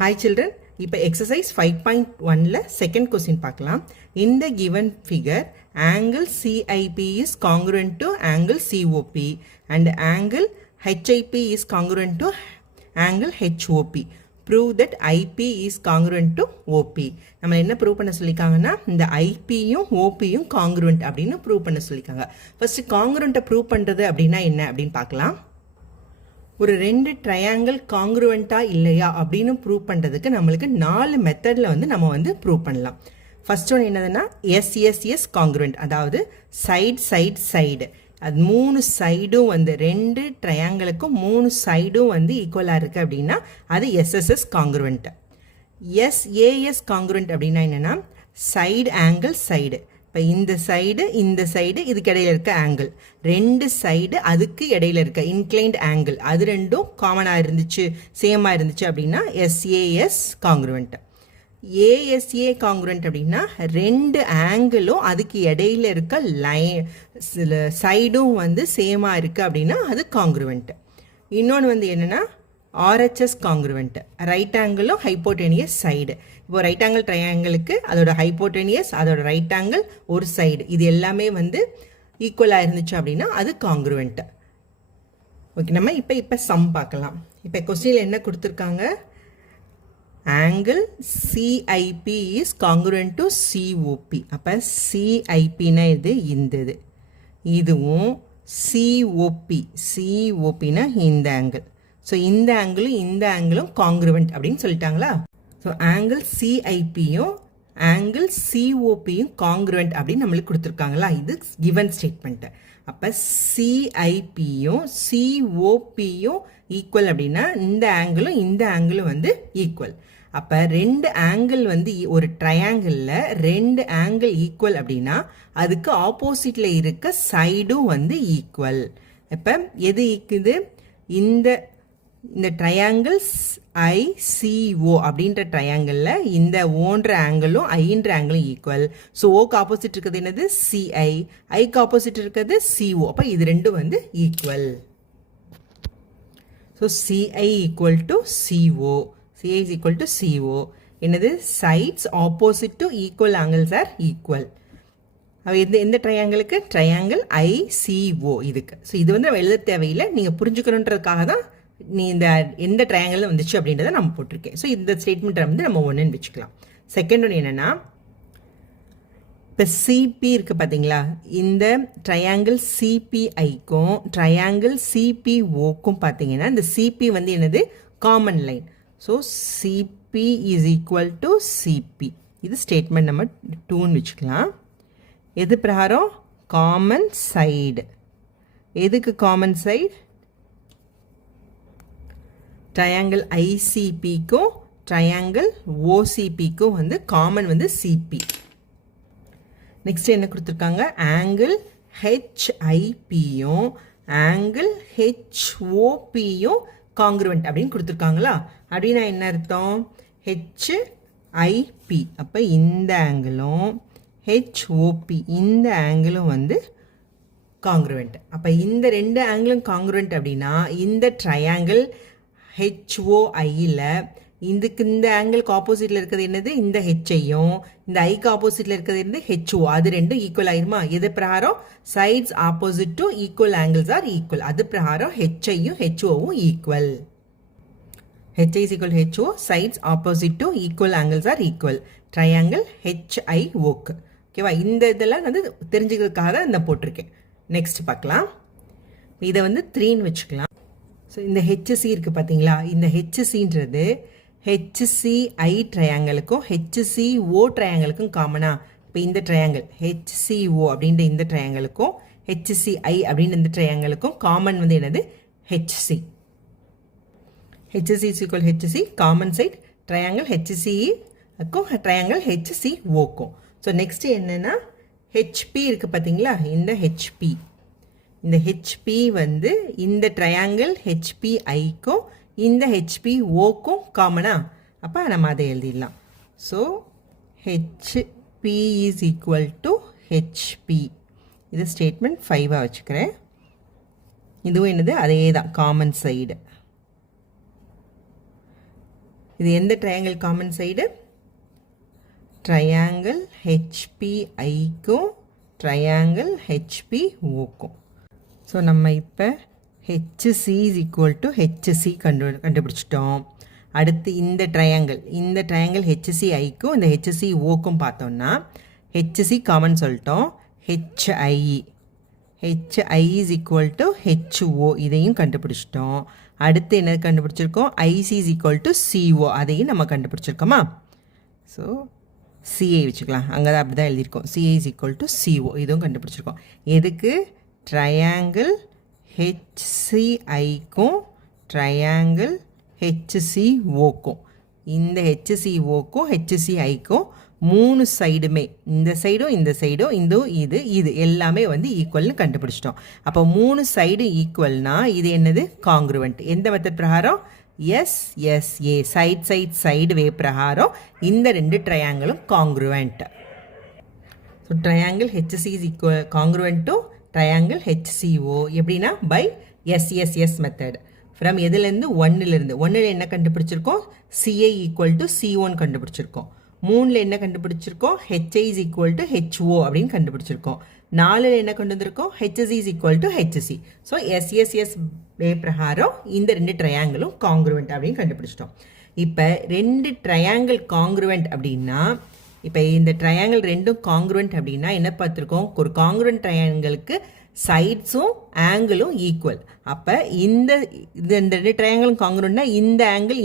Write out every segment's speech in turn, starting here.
Hi children, இப்போ exercise 5.1ல second question பார்க்கலாம். In the given figure, angle CIP is congruent to angle COP and angle HIP is congruent to angle HOP. Prove that IP is congruent to OP. நம்ம என்ன prove பண்ண சொல்லிக்காங்கன்னா இந்த ஐபியும் ஓபியும் congruent அப்படின்னு prove பண்ண சொல்லிக்காங்க. First காங்க்ருவெண்ட்டை prove பண்ணுறது அப்படின்னா என்ன அப்படின்னு பார்க்கலாம். ஒரு ரெண்டு ட்ரையாங்கிள் காங்க்ருவெண்ட்டா இல்லையா அப்படின்னு ப்ரூவ் பண்ணுறதுக்கு நம்மளுக்கு 4 மெத்தடில் நம்ம ப்ரூவ் பண்ணலாம். ஃபர்ஸ்ட் ஒன்று என்னதுன்னா எஸ் காங்க்ருவெண்ட், அதாவது சைடு அது 3 சைடும் ரெண்டு ட்ரையாங்கிளுக்கும் 3 சைடும் ஈக்குவலாக இருக்குது அப்படின்னா அது எஸ்எஸ்எஸ் காங்க்ருவெண்ட். எஸ்ஏஎஸ் காங்க்ருவெண்ட் அப்படின்னா என்னென்னா சைடு ஆங்கிள் சைடு. இப்போ இந்த சைடு இதுக்கு இடையில இருக்க ஆங்கிள், ரெண்டு சைடு அதுக்கு இடையில இருக்க இன்க்ளைன்ட் ஆங்கிள், அது ரெண்டும் காமனாக இருந்துச்சு, சேமாக இருந்துச்சு அப்படின்னா எஸ்ஏஎஸ் காங்க்ருவெண்ட். ஏஎஸ்ஏ காங்க்ருவெண்ட் அப்படின்னா ரெண்டு ஆங்கிளும் அதுக்கு இடையில இருக்க சைடும் சேமாக இருக்குது அப்படின்னா அது காங்க்ருவெண்ட். இன்னொன்று என்னென்னா ஆர்ஹெச்எஸ் காங்க்ருவெண்ட், ரைட் ஆங்கிளும் ஹைப்போட்டெனியஸ் சைடு. இப்போ ரைட் ஆங்கிள் ட்ரையாங்கிளுக்கு அதோட ஹைப்போட்டெனியஸ், அதோட ரைட் ஆங்கிள் ஒரு சைடு, இது எல்லாமே ஈக்குவலாக இருந்துச்சு அப்படின்னா அது காங்க்ருவெண்ட். ஓகே, நம்ம இப்போ சம் பார்க்கலாம். இப்போ கொஸ்டினில் என்ன கொடுத்துருக்காங்க, angle CIP is congruent to COP. அப்போ சிஐபினா இதுவும் சிஓபினா இந்த ஆங்கிள். ஸோ இந்த ஆங்கிளும் காங்க்ருவெண்ட் அப்படின்னு சொல்லிட்டாங்களா. ஸோ ஆங்கிள் சிஐபியும் ஆங்கிள் சிஓபியும் காங்க்ருவெண்ட் அப்படின்னு நம்மளுக்கு கொடுத்துருக்காங்களா. இது கிவன் ஸ்டேட்மெண்ட்டு. அப்போ சிஐபியும் சிஓபியும் ஈக்குவல் அப்படின்னா இந்த ஆங்கிளும் ஈக்குவல். அப்போ ரெண்டு ஆங்கிள் ஒரு ட்ரையாங்கிளில் ரெண்டு ஆங்கிள் ஈக்குவல் அப்படின்னா அதுக்கு ஆப்போசிட்டில் இருக்க சைடும் ஈக்குவல். இப்போ எது ஈக்குது, இந்த ட்ரையாங்கிள்ஸ் ஐசிஓ அப்படின்ற ட்ரையாங்கிளில் இந்த ஓன்ற ஆங்கிளும் ஐன்ற ஆங்கிளும் ஈக்குவல். ஸோ ஓக்கு ஆப்போசிட் இருக்கிறது என்னது சிஐ, ஐக்கு ஆப்போசிட் இருக்கிறது சிஓ. அப்போ இது ரெண்டும் equal. So CI equal to CO, CI is equal to CO. என்னது, sides opposite to equal angles are equal. எந்த ட்ரையாங்கிளுக்கு, ட்ரையாங்கிள் ஐசிஓ இதுக்கு. ஸோ இது நம்ம எழுத தேவையில்லை, நீங்கள் புரிஞ்சுக்கணுன்றதுக்காக தான் நீ இந்த எந்த ட்ரையாங்கிள் வந்துச்சு அப்படின்றத நம்ம போட்டிருக்கேன். ஸோ இந்த ஸ்டேட்மெண்ட்டை நம்ம ஒன்றுன்னு வச்சுக்கலாம். செகண்ட் ஒன்று என்னென்னா, இப்போ சிபி இருக்குது பார்த்தீங்களா, இந்த ட்ரையாங்கிள் சிபிஐக்கும் ட்ரையாங்கிள் சிபிஓக்கும் பார்த்தீங்கன்னா இந்த சிபி என்னது, common line. So CP is equal to CP. இது ஸ்டேட்மெண்ட் நம்பர் 2ன்னு வச்சுக்கலாம். எது பிரகாரம், காமன் சைடு. எதுக்கு காமன் சைடு, ட்ரையாங்கிள் ஐசிபிக்கும் ட்ரையாங்கிள் ஓசிபிக்கும் காமன் சிபி. நெக்ஸ்ட் என்ன கொடுத்துருக்காங்க, ஆங்கிள் ஹெச்ஐபியும் ஆங்கிள் ஹெச்ஓபியும் காங்க்ருவெண்ட் அப்படின்னு கொடுத்துருக்காங்களா. அப்படின்னா என்ன அர்த்தம், ஹெச்ஐபி அப்போ இந்த ஆங்கிளும் ஹெச்ஓபி இந்த ஆங்கிளும் காங்க்ருவெண்ட். அப்போ இந்த ரெண்டு ஆங்கிளும் காங்க்ருவெண்ட் அப்படின்னா இந்த ட்ரையாங்கிள் ஹெச்ஓஐயில் இதுக்கு இந்த ஆங்கிளுக்கு ஆப்போசிட்டில் இருக்கிறது என்னது, இந்த ஹெச்ஐயும் இந்த ஐக்கு ஆப்போசிட்டில் இருக்கிறது என்னது ஹெச்ஓ, அது ரெண்டும் ஈக்குவல் ஆயிருமா. எது பிரகாரம், sides opposite to equal angles are equal. அது பிரகாரம் ஹெச்ஐயும் ஹெச்ஓவும் equal. HI is equal HO, sides opposite to equal angles are equal. Triangle ஹெச்ஐஓக்கு. ஓகேவா, இந்த இதெல்லாம் தெரிஞ்சுக்கிறதுக்காக இந்த போட்டிருக்கேன். நெக்ஸ்ட் பார்க்கலாம். இதை 3ன்னு வச்சுக்கலாம். ஸோ இந்த ஹெச்சி இருக்குது பார்த்தீங்களா, இந்த ஹெச்சின்றது ஹெச்சிஐ ட்ரையாங்கிளுக்கும் ஹெச்சிஓ ட்ரையாங்கிளுக்கும் காமனா. இப்போ இந்த ட்ரையாங்கிள் ஹெச்சிஓ அப்படின்ற இந்த ட்ரையாங்கிளுக்கும் ஹெச்சிஐ அப்படின்ற இந்த ட்ரையாங்கிளுக்கும் காமன் என்னது, HC. HC is equal HC, common side triangle ஹெச்சிசிக்கும் ட்ரையாங்கிள் ஹெச்சிஓக்கும். ஸோ நெக்ஸ்ட் என்னென்னா ஹெச்பி இருக்குது பார்த்தீங்களா, இந்த ஹெச்பி இந்த ட்ரையாங்கிள் ஹெச்பிஐக்கும் இந்த ஹெச்பிஓக்கும் காமனா. அப்போ நம்ம அதை எழுதிடலாம். So HP is equal to HP. இது ஸ்டேட்மெண்ட் 5ஆக வச்சுக்கிறேன். இதுவும் என்னது, அதே தான், காமன் சைடு. இது எந்த ட்ரையாங்கிள் காமன் சைடு? ட்ரையாங்கிள் ஹெச்பிஐக்கும் ட்ரையாங்கிள் ஹெச்பிஓக்கும். ஸோ நம்ம இப்போ HC is equal to HC கண்டுபிடிச்சிட்டோம். அடுத்து இந்த ட்ரையாங்கிள் ஹெச்சிஐக்கும் இந்த ஹெச்சிஓக்கும் பார்த்தோம்னா ஹெச்சி காமன் சொல்லிட்டோம். HI is equal to HO இதையும் கண்டுபிடிச்சிட்டோம். அடுத்து என்ன கண்டுபிடிச்சிருக்கோம்? IC is equal to CO அதையும் நம்ம கண்டுபிடிச்சிருக்கோமா? ஸோ சிஐ வச்சுக்கலாம், அங்கே தான் அப்படி தான் எழுதியிருக்கோம். CI is equal to CO இதுவும் கண்டுபிடிச்சிருக்கோம். எதுக்கு? ட்ரையாங்கிள் ஹெச்சிஐக்கும் ட்ரையாங்கிள் ஹெச்சிஓக்கும். இந்த ஹெச்சிஓக்கும் ஹெச்சிஐக்கும் 3 சைடுமே, இந்த சைடும் இது எல்லாமே வந்து ஈக்குவல்னு கண்டுபிடிச்சிட்டோம். அப்போ 3 சைடு ஈக்குவல்னா இது என்னது? காங்க்ருவெண்ட். எந்த மெத்தட் பிரகாரம்? எஸ்எஸ்ஏ சைடு வே பிரகாரம் இந்த 2 ட்ரையாங்கிளும் congruent. So triangle HC is equal congruent to triangle HCO எப்படின்னா பை எஸ்எஸ்எஸ் மெத்தட். ஃப்ரம் எதுலேருந்து? 1ல் என்ன கண்டுபிடிச்சிருக்கோம்? சிஐ ஈக்குவல் டு C1 கண்டுபிடிச்சிருக்கோம். 3ல் என்ன கண்டுபிடிச்சிருக்கோம்? HI is equal to HO அப்படின்னு கண்டுபிடிச்சிருக்கோம். 4ல் என்ன கொண்டு வந்திருக்கோம்? HC is equal to HC. So SSS way பிரகாரம் இந்த 2 ட்ரையாங்கிளும் காங்க்ருவெண்ட் அப்படின்னு கண்டுபிடிச்சிட்டோம். இப்போ 2 ட்ரையாங்கிள் காங்க்ருவெண்ட் அப்படின்னா, இப்போ இந்த ட்ரையாங்கிள் 2ம் காங்க்ருவெண்ட் அப்படின்னா என்ன பார்த்துருக்கோம்? ஒரு காங்க்ருவெண்ட் ட்ரையாங்கிளுக்கு சைட்ஸும் ஆங்கிளும் ஈக்குவல். அப்போ இந்த 2 ட்ரையாங்கிளும் காங்க்ருவெண்ட்னா இந்த ஆங்கிள்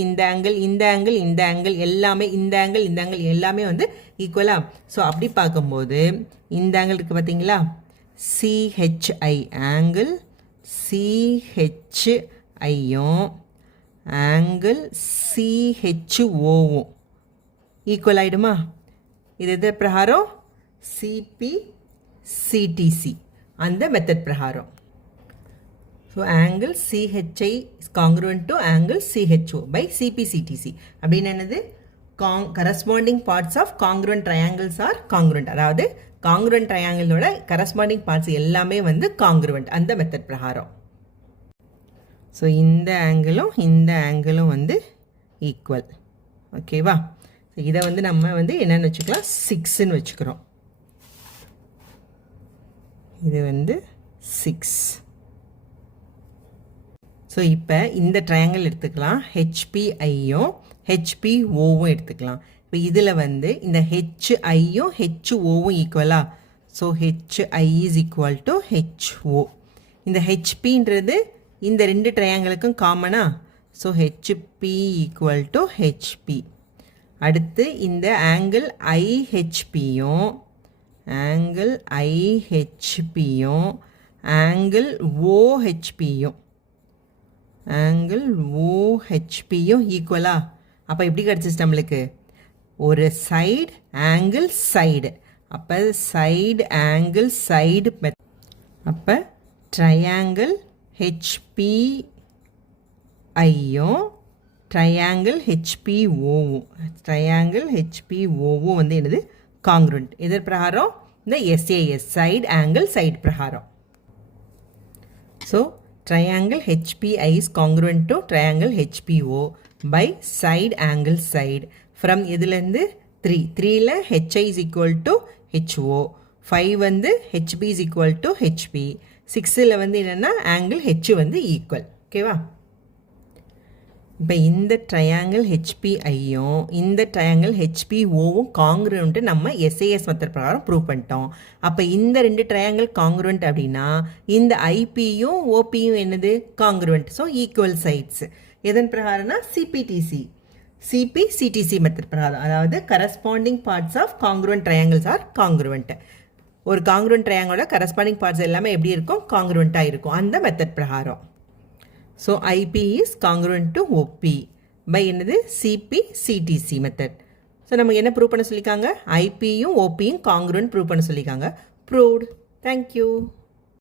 எல்லாமே இந்த ஆங்கிள் எல்லாமே வந்து ஈக்குவலா. ஸோ அப்படி பார்க்கும்போது இந்த ஆங்கிள் இருக்குது பார்த்தீங்களா? சிஹெச்ஐ ஆங்கிள் சிஹெச்ஐயும் ஆங்கிள் சிஹெச்ஓவும் ஈக்குவல் ஆகிடுமா? இது எது பிரகாரம்? சிபி சிடிசி அந்த மெத்தட் பிரகாரம். So angle C H I is congruent to angle C H O by C P C T C அப்படின்னு என்னது? Corresponding parts of congruent triangles are congruent. அதாவது காங்க்ருவெண்ட் ட்ரையாங்கிளோட கரஸ்பாண்டிங் பார்ட்ஸ் எல்லாமே வந்து காங்க்ருவெண்ட் அந்த மெத்தட் பிரகாரம். ஸோ இந்த ஆங்கிளும் வந்து ஈக்குவல். ஓகேவா? ஸோ இதை வந்து நம்ம வந்து என்னென்னு வச்சுக்கலாம்? 6ன்னு வச்சுக்கிறோம். இது வந்து 6. ஸோ இப்போ இந்த ட்ரையாங்கிள் எடுத்துக்கலாம். ஹெச்பிஐயும் ஹெச்பிஓவும் எடுத்துக்கலாம். இப்போ இதில் வந்து இந்த ஹெச்ஐயும் ஹெச்ஓவும் ஈக்குவலா? So HI is equal to HO. இந்த ஹெச்பின்றது இந்த 2 ட்ரையாங்கிளுக்கும் காமனா? So HP equal to HP. அடுத்து இந்த ஆங்கிள் ஐஹெச்பியும் ஆங்கிள் ஓஹெச்பியும் ஈக்குவலா? அப்போ எப்படி கிடச்சிச்சு நம்மளுக்கு? ஒரு சைடு ஆங்கிள் சைடு. அப்போ சைடு ஆங்கிள் சைடு அப்போ ட்ரையாங்கிள் ஹெச்பிஐயும் ட்ரையாங்கிள் ஹெச்பிஓவும் வந்து என்னது? காங்க்ருவெண்ட். இதர் பிரகாரம் இந்த எஸ்ஏஎஸ் சைடு ஆங்கிள் சைடு பிரகாரம். So triangle H P I is congruent to triangle H P O by side angle side. From எதுலேருந்து? 3ல் H I is equal to H O, 5 வந்து H P is equal to H P, 6ல் வந்து என்னென்னா ஆங்கிள் ஹெச் வந்து ஈக்குவல். ஓகேவா? இப்போ இந்த ட்ரையாங்கிள் ஹெச்பிஐயும் இந்த ட்ரையாங்கிள் ஹெச்பிஓவும் காங்க்ருவெண்ட்டு நம்ம எஸ்ஏஎஸ் மெத்தட் பிரகாரம் ப்ரூவ் பண்ணிட்டோம். அப்போ இந்த 2 ட்ரையாங்கிள் காங்க்ருவெண்ட் அப்படின்னா இந்த ஐபியும் ஓபியும் என்னது? காங்க்ருவெண்ட். So equal sides. எதன் பிரகாரம்னா சிபிசிடிசி மெத்தட் பிரகாரம். அதாவது corresponding parts of congruent triangles are congruent. ஒரு காங்க்ருவெண்ட் ட்ரையாங்கிளோட கரஸ்பாண்டிங் பார்ட்ஸ் எல்லாமே எப்படி இருக்கும்? காங்க்ருவெண்ட்டாக இருக்கும் அந்த மெத்தட் பிரகாரம். So IP is congruent to OP by என்னது? CPCTC method. So நமக்கு என்ன ப்ரூவ் பண்ண சொல்லிக்காங்க? IP யும் OP யும் congruent ப்ரூவ் பண்ண சொல்லிக்காங்க. Proved. Thank you.